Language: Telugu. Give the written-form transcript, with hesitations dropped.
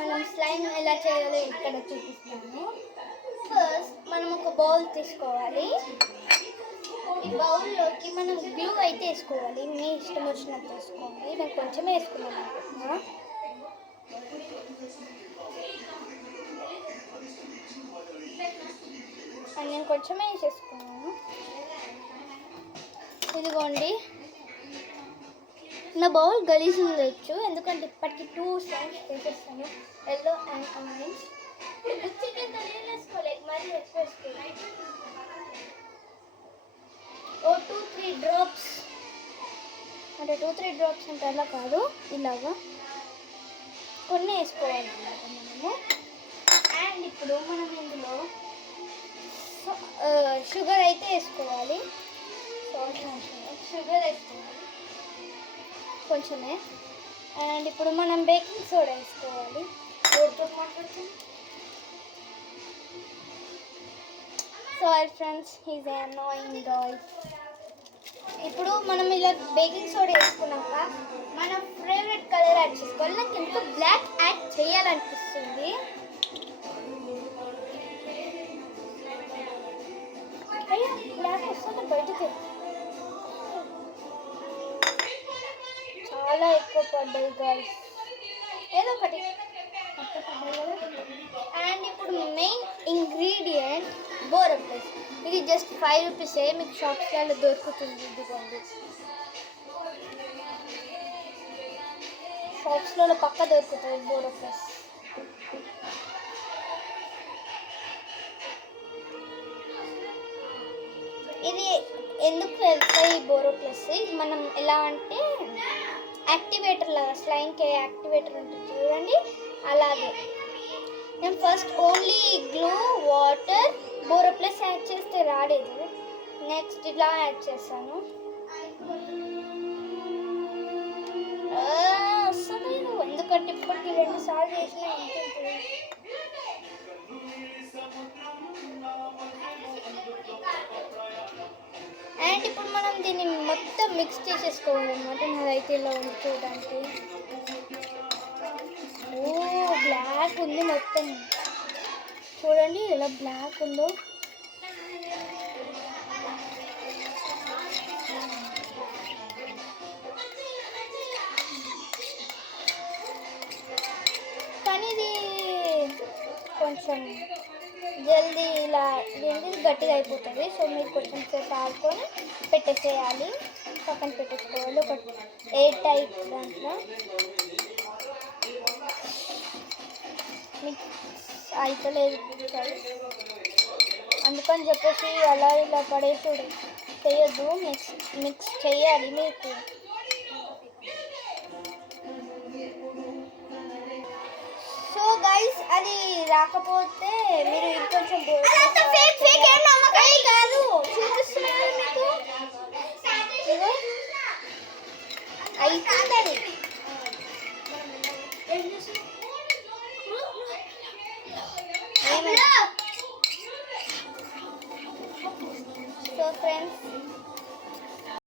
మనం స్లైమ్ ఎలా చేయాలో ఇక్కడ చూపిస్తాను. ఫస్ట్ మనం ఒక బౌల్ తీసుకోవాలి. ఈ బౌల్లోకి మనం గ్లూ అయితే వేసుకోవాలి. మీ ఇష్టం వచ్చినట్టు వేసుకోండి. నేను కొంచెం వేసుకున్నాను అనుకుంటున్నా. నేను కొంచెం వేసేసుకున్నాను. ఇదిగోండి, నా బౌల్ గలీజ్ ఉండొచ్చు ఎందుకంటే ఇప్పటికి 2 స్లైమ్స్ వేసేస్తాను, ఎల్లో అండ్ ఆరెంజ్. చికెన్ నీళ్ళు వేసుకోలేదు, మరి ఎక్కువ వేసుకోవాలి. 2-3 డ్రాప్స్, అంటే 2-3 డ్రాప్స్ అంటే అలా కాదు, ఇలాగా కొన్ని వేసుకోవాలి అన్నమాట మనము. అండ్ ఇప్పుడు మనం ఇందులో షుగర్ అయితే వేసుకోవాలి. షుగర్ వేసుకోవాలి కొంచెమే. అండ్ ఇప్పుడు మనం బేకింగ్ సోడా వేసుకోవాలి. Sorry friends, he's annoying guy. ఇప్పుడు మనం ఇలా బేకింగ్ సోడా వేసుకున్నాక మన ఫేవరెట్ కలర్ యాడ్ చేసుకోవాలి. నాకు ఎందుకు బ్లాక్ యాడ్ చేయాలనిపిస్తుంది. అయ్యా బ్లాక్ వస్తుంది బయటకి, చాలా ఎక్కువ పడ్డాయి గాయ్స్, ఏదో ఒకటి. అండ్ ఇప్పుడు మెయిన్ ఇంగ్రీడియంట్ బోరోప్లస్. ఇది జస్ట్ 5 రూపీసే, మీకు షాప్స్లలో దొరుకుతుంది. ఇదిగోండి, షాప్స్లలో పక్క దొరుకుతుంది బోరోప్లస్. ఇది ఎందుకు తెలుసా ఈ బోరోప్లస్? మనం ఎలా అంటే యాక్టివేటర్ లాగా, స్లైమ్కి యాక్టివేటర్ ఉంటుంది చూడండి, అలాగే. నేను first only glue, water, Boroplus ad చేస్తే రాలేదు. నెక్స్ట్ ఇలా యాడ్ చేస్తాను. వస్తలేదు ఎందుకంటే ఇప్పటికి 2 సార్లు చేసినా ఉంటుంది. అండ్ ఇప్పుడు మనం దీన్ని మొత్తం మిక్స్ చేసేసుకోవాలన్నమాట. నాదైతే ఇలా ఉంది చూడడానికి. బ్లాక్ ఉంది మొత్తం, చూడండి ఎలా బ్లాక్ ఉందో. కానీ ఇది కొంచెం జల్దీ ఇలా దీనికి గట్టిగా అయిపోతుంది. సో మీరు కొంచెం సేపు ఆడుకొని పెట్టేసేయాలి, పక్కన పెట్టేసుకోవాలి ఒక ఎయిర్ టైట్ దాంట్లో. మిక్స్ అయితలేదు అందుకని చెప్పేసి అలా ఇలా పడేసుడు చేయొద్దు, మిక్స్ చేయాలి మీకు. సో గైస్, అది రాకపోతే మీరు ఇంకొంచెం కాదు చూపిస్తున్నాను మీకు. అవుతుంది